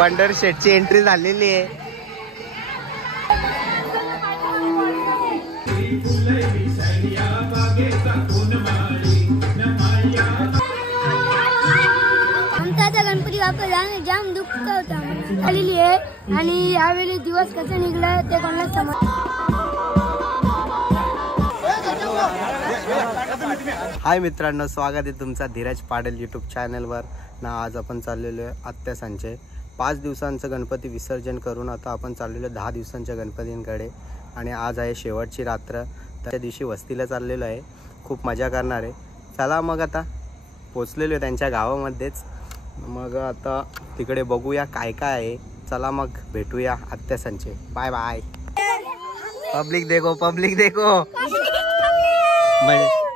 पंढर शेटची entry झालेली आहे. आमचा गणपती बाप्पा जाम दुःख होता आलेली आहे आणि यावेळी दिवस कसे निघला ते कोणाला समज. हाय मित्रांनो, स्वागत आहे तुमचा धीरज पाटील यूट्यूब चॅनलवर ना. आज आपण चाललेलो आहे आत्यासांचे 5 दिवसांचं गणपती विसर्जन करून आता आपण चाललेलो 10 दिवसांच्या गणपतींकडे. आणि आज आहे शेवटची रात्र. त्या दिवशी वस्तीला चाललेलो आहे, खूप मजा करणार आहे. चला मग आता पोचलेलो आहे त्यांच्या गावामध्येच. मग आता तिकडे बघूया काय काय आहे. चला मग भेटूया आत्यासांचे. Bye bye. पब्लिक देखो, पब्लिक देखो.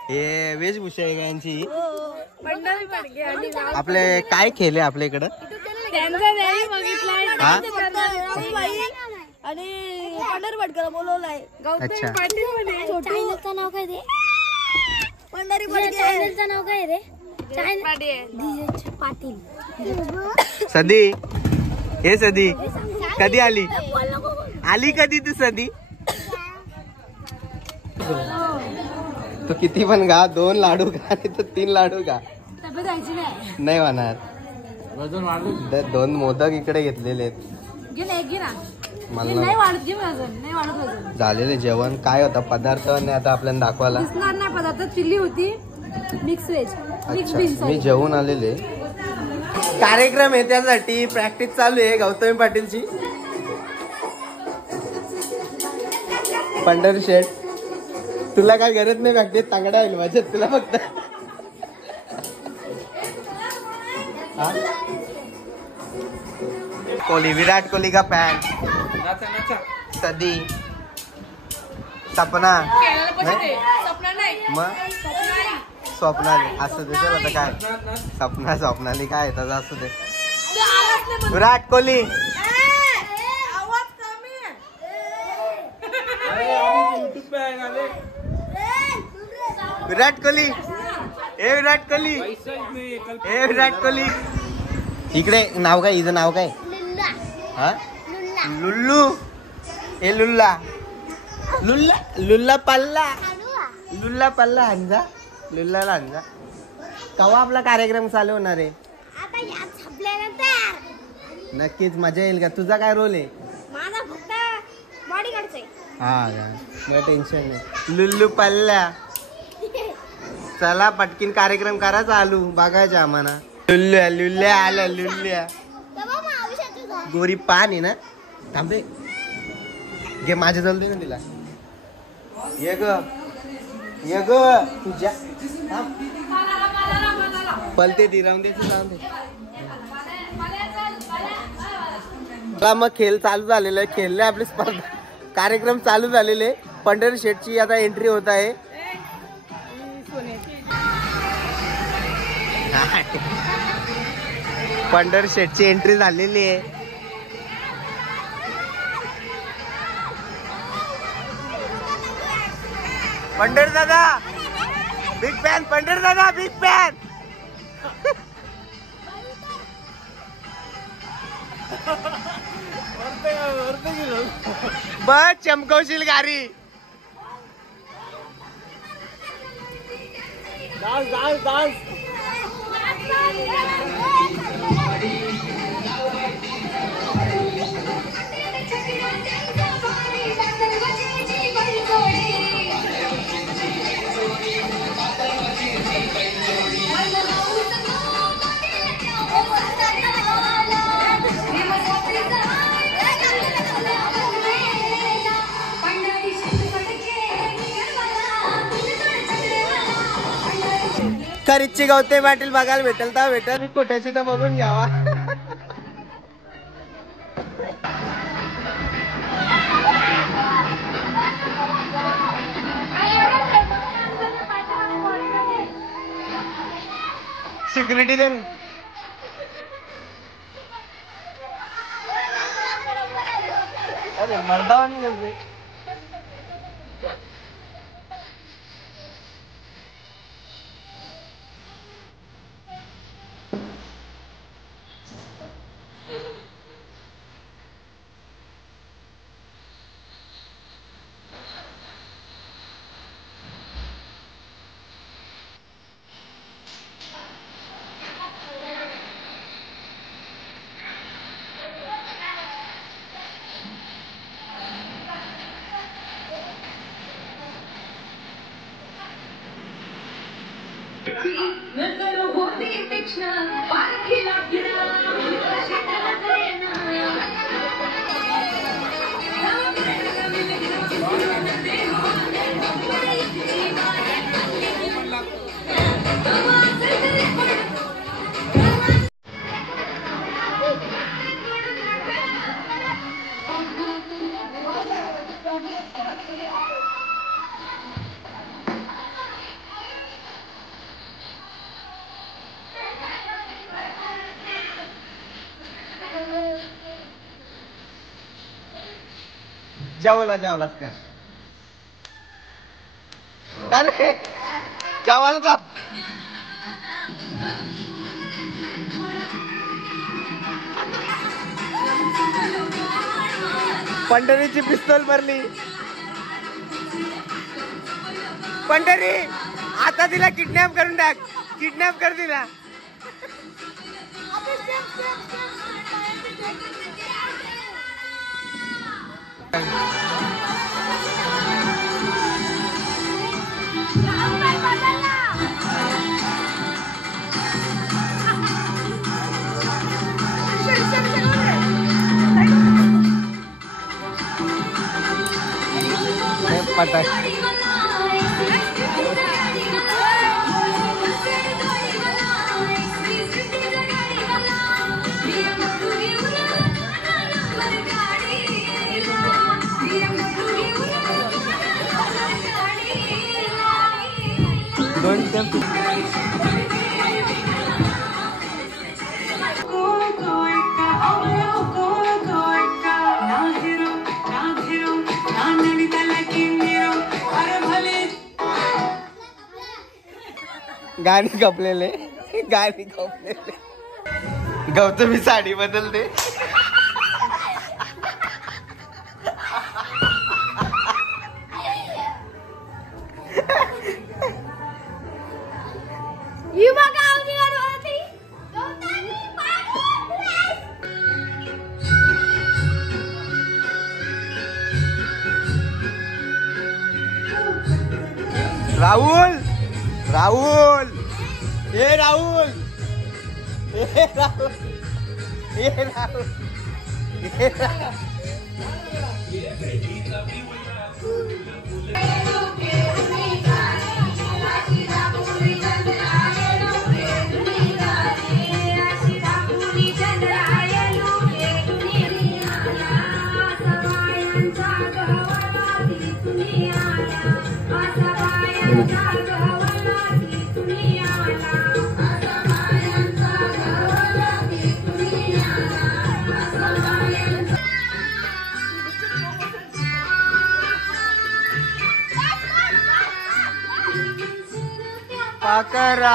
हे वेशभूषा आहे का यांची? आपले काय खेळ आहे आपल्या इकडं? अच्छा, नाव काय रे? चॅनलचं नाव काय रे? धीरज पाटील. सदी, हे सदी कधी आली? आली कधी तू सदी? तो किती पण गा, 2 लाडू का नाही तर 3 लाडू का नाही होणार. 2 मोदक इकडे घेतलेले आहेत. झालेले जेवण काय होता पदार्थ नाही आता आपल्याला दाखवायला पदार्थ. चिल्ली होती, मिक्स व्हेज. अच्छा, मी जेवून आलेले. कार्यक्रम आहे त्यासाठी प्रॅक्टिस चालू आहे गौतमी पाटीलची. पंढर शेठ, तुला काय गरज नाही प्रॅक्टिस, तांगडा येईल माझ्यात तुला फक्त. कोहली, विराट कोहली का फॅन. सदी, सपना मग स्वप्नाली असं ते आता काय स्वप्नाली काय तसं असू दे. विराट कोहली, विराट कोहली, ए विराट कोहली, ए विराट कोहली. इकडे नाव काय? हिचं नाव काय? हा, लुल्लू. ए लुल्ला, लुल्ला, लुल्ला पल्ला, लुल्ला पल्ला हंजा, लुल्लाला हंजा. केव्हा आपला कार्यक्रम चालू होणार आहे? नक्कीच मजा येईल का? तुझा काय रोल आहे? माझा फक्त बॉडीगार्डचा आहे. हा, काय टेन्शन नाही. लुल्लू पल्ला. चला पटकीन कार्यक्रम करा चालू, बघायचं आम्हाला. लुल्ल्या लुल्ल्या आल्या, लुल्ल्या गोरी पान आहे ना. थांबे घे माझ्या जवळ ना तिला. ये ग, ये ग तुझ्या. पलते ती राहून द्यायचं, राहून दे. मग खेळ चालू झालेला आहे. खेळले आपली स्पर्धा, कार्यक्रम चालू झालेले. पंढर शेठची आता एंट्री होत आहे. पंढर शेठची एंट्री झालेली आहे. पंढर दादा बिग फॅन, पंढर दादा बिग फॅन. बस चमकवशील गाडी. Dance dance dance. खरीची गवते पाटील बघायला भेटेल तर भेटेल, कुठेची तर बघून घ्यावा. सिक्युरिटी दे. अरे मर्दावानी करते. जेवलाच का जेवायला का पंढरीची पिस्तूल भरली. पंढरी आता तिला किडनॅप करून टाक. किडनॅप कर तिला. पटाक दोन स्टेप गाणी कपलेले गौतमी साडी बदलते. राहुल राहुल हे राहुल हे राहुल हे राहुल हे राहुल. पाकरा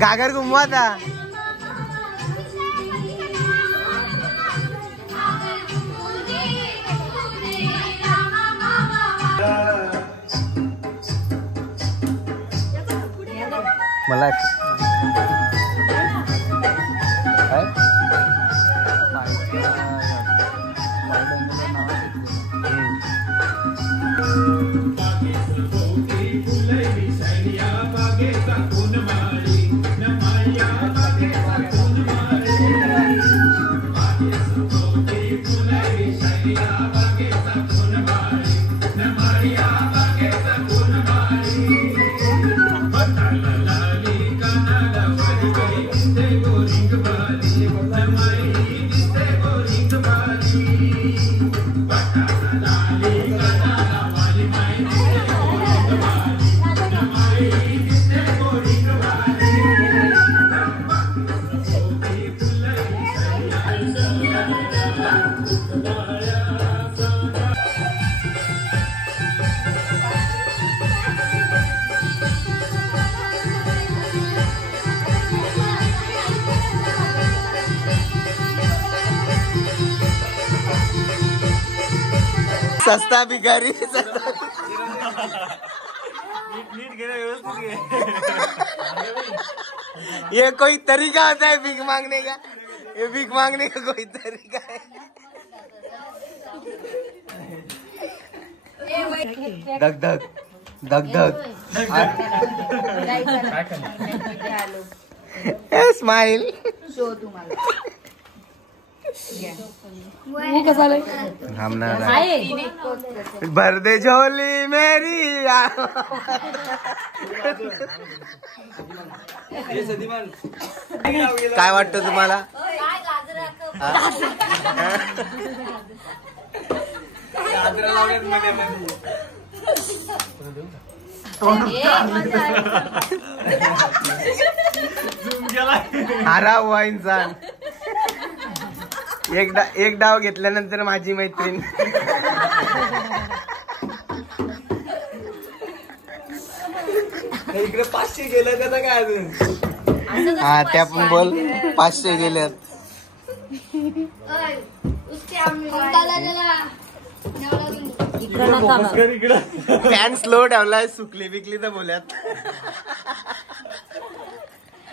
गागर घुमवा था. मला सस्ता भिकारी ये कोई तरीका होता है भीख मांगने का? ये भीख मांगने का कोई तरीका है? धक धक धक धक स्माइल. भर दे झोली मेरी. काय वाटतं तुम्हाला? हारा हुआ इंसान. एक डाव घेतल्यानंतर माझी मैत्रीण. इकडे 500 गेलं त्याचा काय अजून. हा त्या पण बोल 500 गेल्यात. फॅन स्लो ठेवलाय. सुकली बिकली तर बोलत.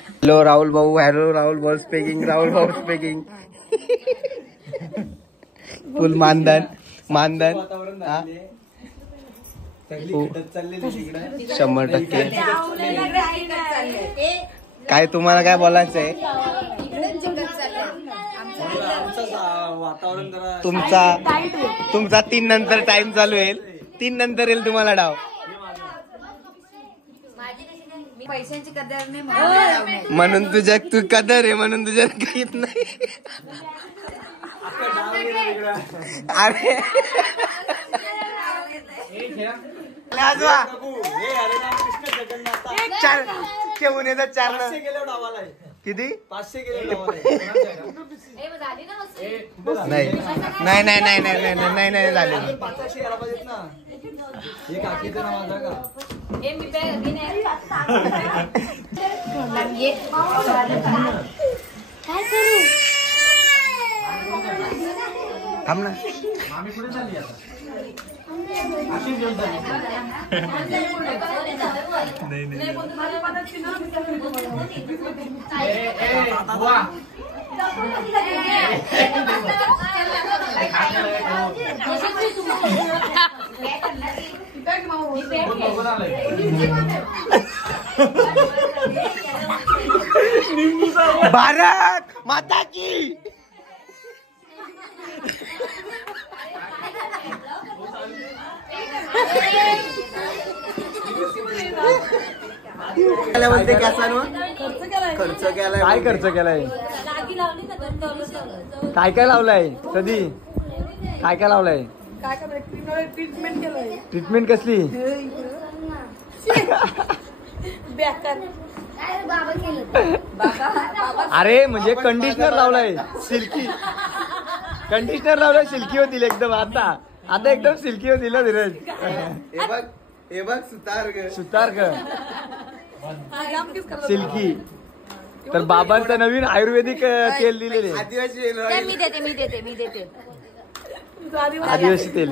हॅलो राहुल भाऊ. हॅलो राहुल भाऊ स्पीकिंग. राहुल भाऊ स्पीकिंग. फुल मानधन मानधन. हा 100%. काय तुम्हाला काय बोलायचं आहे? तुमचा 3 नंतर टाइम चालू येईल. 3 नंतर येईल तुम्हाला डाव. पैशांची कदर नाही म्हणून तुझ्या तू कदर आहे म्हणून तुझ्या काहीच नाही. अरे चार ठेवून येतात. 4 किती? 500 गेले. नाही नाही नाही नाही नाही नाही नाही झाले. काय करू? थांब ना. भारत माता की. खर्च केलाय. काय खर्च केलाय? काय काय लावलाय? कधी काय काय लावलाय? ट्रीटमेंट केलंय. ट्रीटमेंट कसली? अरे म्हणजे कंडिशनर लावलाय. सिल्की कंडिशनर लावलाय. सिल्की होतील एकदम. आता एकदम सिल्की होतील ना धीरज. हे बघ सुतार सिल्की. तर बाबांचं नवीन आयुर्वेदिक तेल दिलेले. मी देते आदिवासी तेल.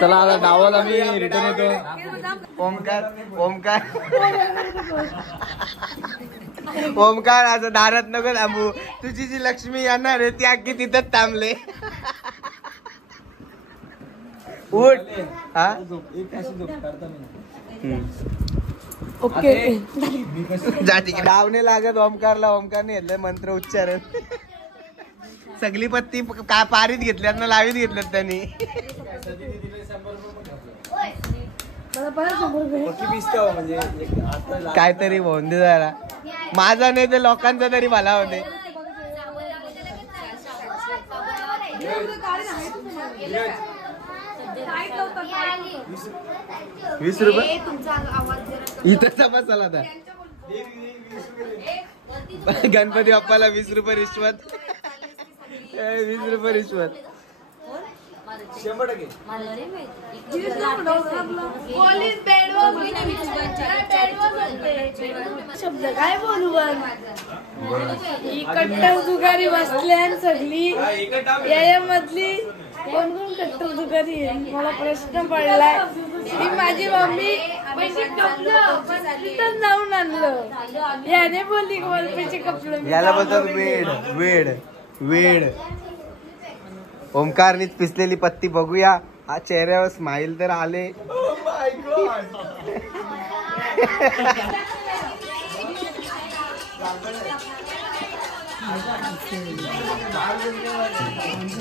चला आता डावाला मी रिटर्न येतो. ओमकार असं दारात नको थांबू. तुझी जी लक्ष्मी येणार आहे ती अख्खी तिथंच थांबले. उठ. हा ओके. डावने लागत ओमकारला. ओमकारने घेतलं मंत्र उच्चारण. सगळी पत्ती काय पारीत घेतल्यात ना लावीत घेतल्यात त्यांनी. काहीतरी होऊन दे जरा. माझा नाही तर लोकांचा तरी मला होते. 20 रुपये इथं बसायला आता. गणपती बाप्पाला 20 रुपये रिश्वत. 20 रुपये रिश्वत. 100%. शब्द काय बोलू कट्टर दुगारी बसल्या सगळी यामधली कोण कोण कट्टर दुगारी आहे. मला प्रश्न पडलाय की माझी मम्मी पैसे कपलं जाऊन आणलं याने बोलली मला पैसे कपलं याला बोलतात वेड वेड वेड. ओमकारनीच पिसलेली पत्ती बघूया. हा चेहऱ्यावर स्माइल तर आले.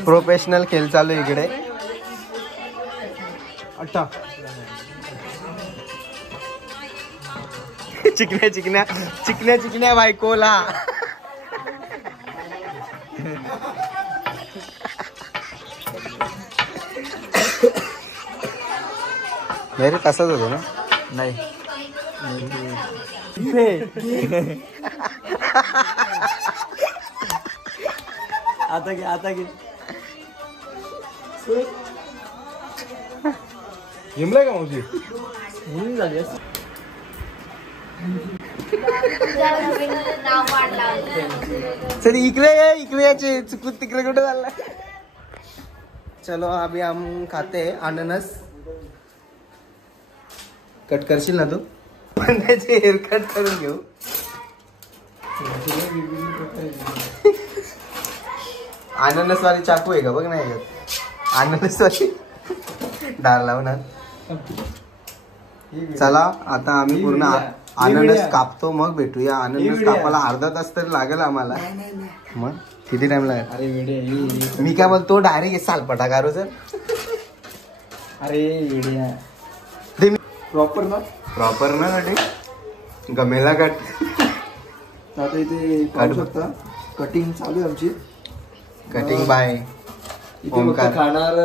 प्रोफेशनल खेळ चालू इकडे. अच्छा चिकन्या चिकन्या चिकन्या चिकन्या बायकोला. नाही रे तसंच होतो ना. नाही आता घे आता घे. जमलंय का मावशी. म्हणून झाली असं. नाव वाढला चल इकडे ये इकडे याचे चुकून तिकडे कुठे चाललाय. चलो अभी हम खाते अननस. कट करशील ना तू. पण त्याचे हेअर कट करून घेऊ. अननस वाली चाकू आहे का बघ. नाही अननस वाली डाळ लावणार. चला आता आम्ही पूर्ण अननस कापतो मग भेटूया. अननस कापायला अर्धा तास तरी लागेल आम्हाला. मग किती टाइम लागेल. अरे मी काय बोलतो डायरेक्ट सालपटा कारू सर. अरे प्रॉपर ना. प्रॉपर ना कटिंग गमेला कट. आता इथे पाहू शकता कटिंग चालू आहे आमची. कटिंग बाय इथे फक्त ओमकार. खाणार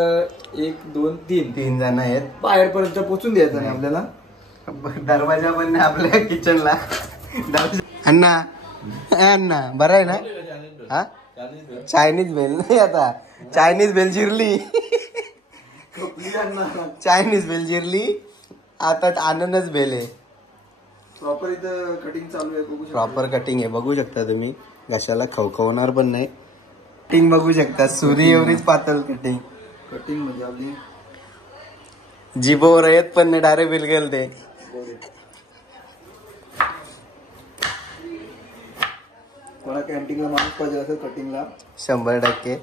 1 2 3 3 जण आहेत. बाहेर पर्यंत पोहोचून द्यायचं नाही आपल्याला. दरवाजा पण नाही आपल्या किचनला. अण्णा अण्णा बरं आहे ना. हा चायनीज बेल नाही आता. चायनीज बेल जिरली. चायनीज बेल जिरली आता. अननस बेल आहे. प्रॉपर इथं कटिंग चालू आहे. बघू शकता. प्रॉपर कटिंग आहे बघू शकता तुम्ही. घशाला खवखवणार पण नाही. कटिंग बघू शकता. सुरी एवढीच पातळ कटिंग. कटिंग म्हणजे आपली जिभोवर येत पण नाही. डायरेक्ट बिल गेल ते. कोणा कॅन्टीनला माणूस पाहिजे असेल कटिंगला 100%.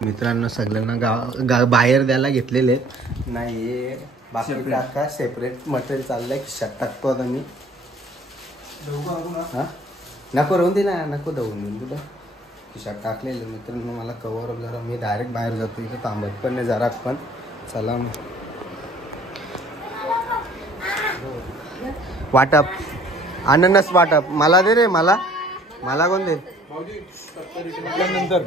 मित्रांनो सगळ्यांना बाहेर द्यायला घेतलेले नाही. बाकी टाका सेपरेट मटेरियल चाललंय. खिशात टाकतो आता मी. हा नको राहून दे ना. नको धावून देऊन तुला. खिशात टाकलेले मित्रांनो. मला कवर अप जरा. मी डायरेक्ट बाहेर जातो. इथं थांबत पण नाही जरा पण. चला वाटप अननस वाटप. मला दे रे. मला मला कोण दे. नंतर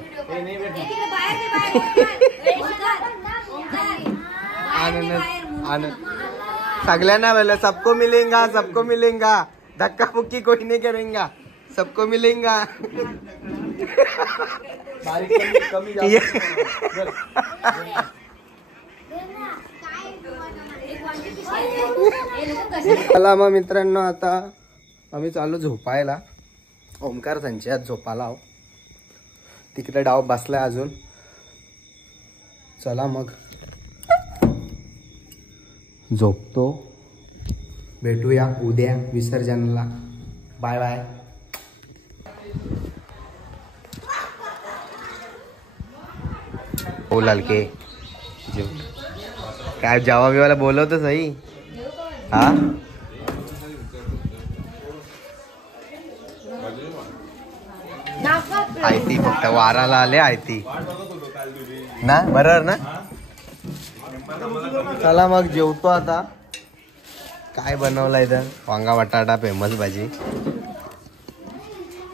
सगळ्यांना बोला सबको मिलेगा सबको मिलेगा. धक्का मुक्की कोई नहीं करेगा. सबको मिलेगा. चला मग मित्रांनो आता आम्ही चालू झोपायला. ओमकार संचयात झोपायला आहो. तिकडे डाव बसलाय अजून. चला मग झोपतो. भेटूया उद्या विसर्जनाला. Bye bye. बोलाल के काय जावा बिवाला बोलवतो सही. हा आयती फक्त वाराला आले आयती ना. बरोबर ना. चला मग जेवतो आता. काय बनवलाय तर वांगा बटाटा फेमस भाजी.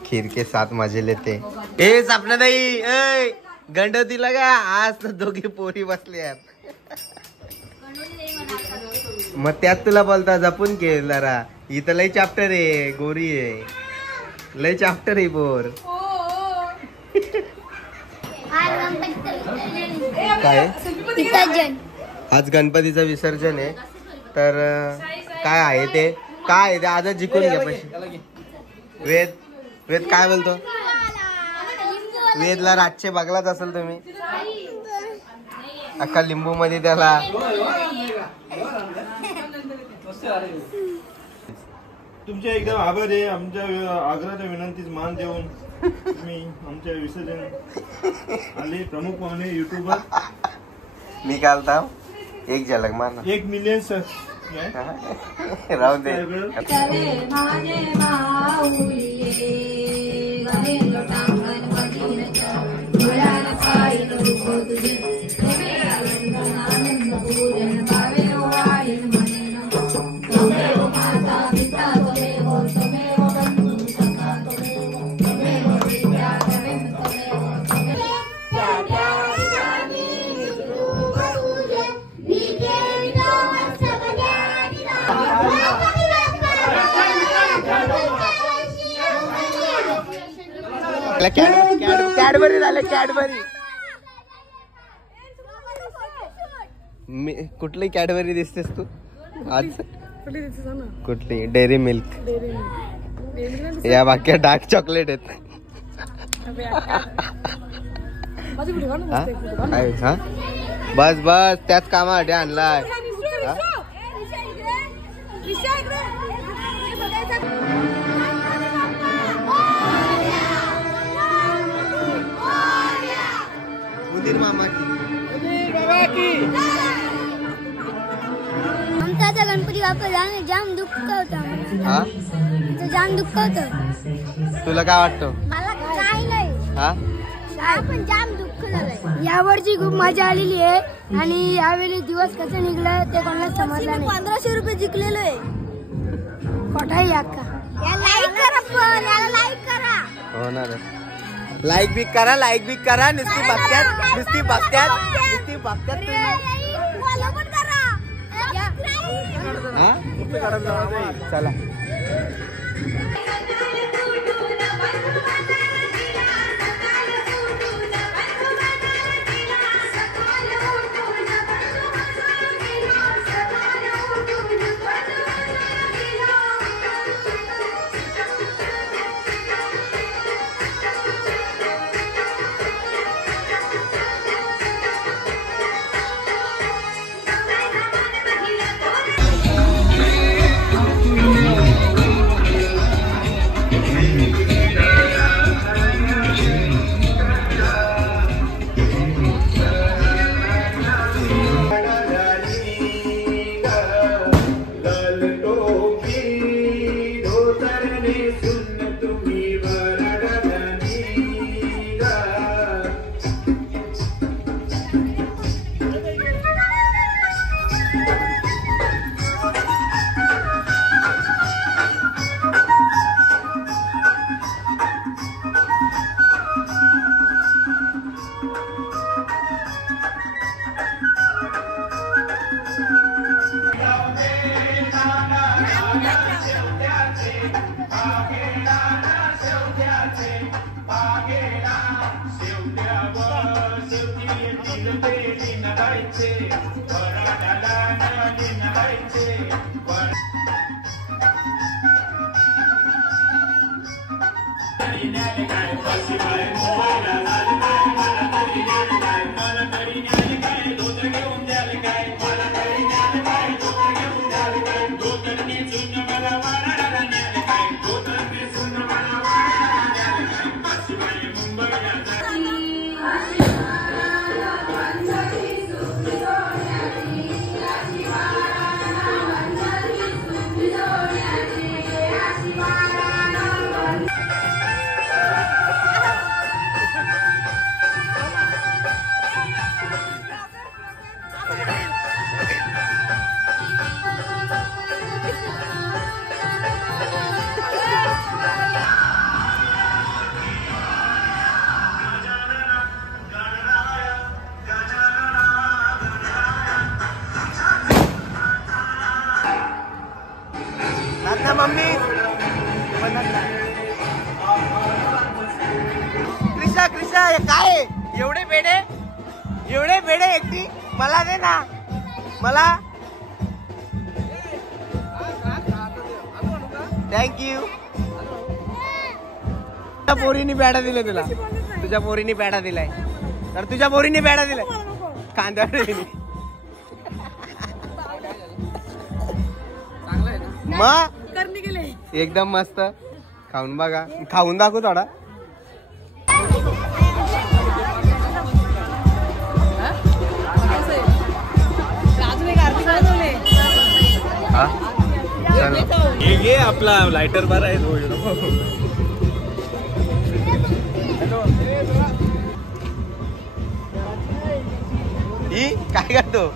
खीर के साथ मजे लेते. ए सापना नाही गंडवतीला का. आज तर दोघे पोरी बसल्यात. मग त्यात तुला बोलता जपून घे जरा. इथं लय चॅप्टर आहे. गोरी आहे लय चॅप्टर आहे पोर. काय विसर्जन. आज गणपतीचं विसर्जन आहे. तर काय आहे ते. काय आहे ते आजच जिंकून घ्या पैसे. वेद वेद काय बोलतो. वेदला रातचे बघलाच असेल तुम्ही. अख्खा लिंबू मध्ये त्याला तुमचे एकदम आभार आहे. आमच्या आग्रहाच्या विनंतीच मान देऊन तुम्ही आमच्या विसर्जन आले. प्रमुख पाहुणे युट्यूबर. मी कालता एक झलक मारना 1 मिलियन राहू दे. कॅडबरी झाले कॅडबरी. मी कुठली कॅडबरी दिसतेस तू आज? कुठली? Dairy milk. या बाकी डार्क चॉकलेट आहेत. हा बस बस त्याच कामासाठी आणलाय. आमचा गणपती बाप्पा जाणे जाम दुःख होतं. जाम दुःख होतं. तुला काय वाटतं? मला काही नाही. हा पण जाम दुःख झालंय. यावर्षी खूप मजा आलेली आहे आणि यावेळी दिवस कसे निघले ते कोणाला समजलं नाही. 1500 रुपये जिंकलेलो आहे. खोटा याका. लाईक करा पण याला लाईक करा. होणार. लाईक बी करा लाईक बी करा. नुसती बघत्यात नुसती बघत्यात नुसती बघत्यात. फॉलो पण करा. चला मम्मी कृष्णा कृष्णा काय एवढे बेडे एकटी मला दे ना मला. थँक्यू. तुझ्या पोरीने पेढा दिले तुला. तुझ्या पोरीने पेढा दिलाय तर तुझ्या पोरीने पेढा दिलाय कांदा. मग करणे गेले एकदम मस्त. खाऊन बघा, खाऊन दाखवू थोडा. हा हे आपला लायटर बार आहे तो. ही काय करतो?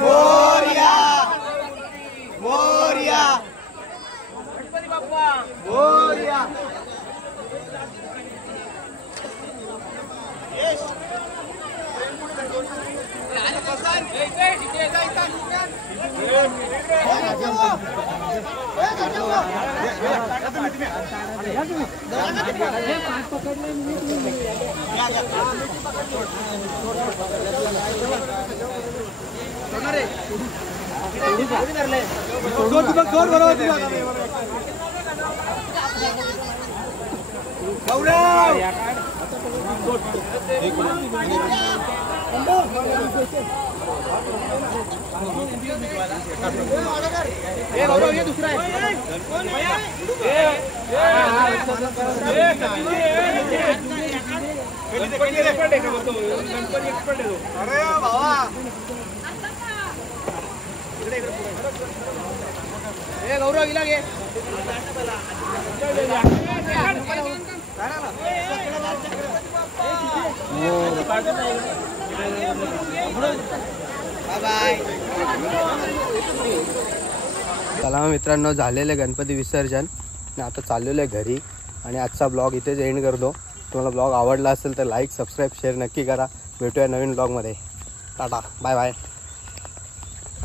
मोरया मोरया गणपती बाप्पा मोरया. गौरव चला मग मित्रांनो, झालेलं गणपती विसर्जन आणि आता चाललेलं आहे घरी. आणि आजचा ब्लॉग इथेच एंड करतो. तुम्हाला ब्लॉग आवडला असेल तर लाईक, सबस्क्राईब, शेअर नक्की करा. भेटूया नवीन ब्लॉगमध्ये. Tata, bye bye.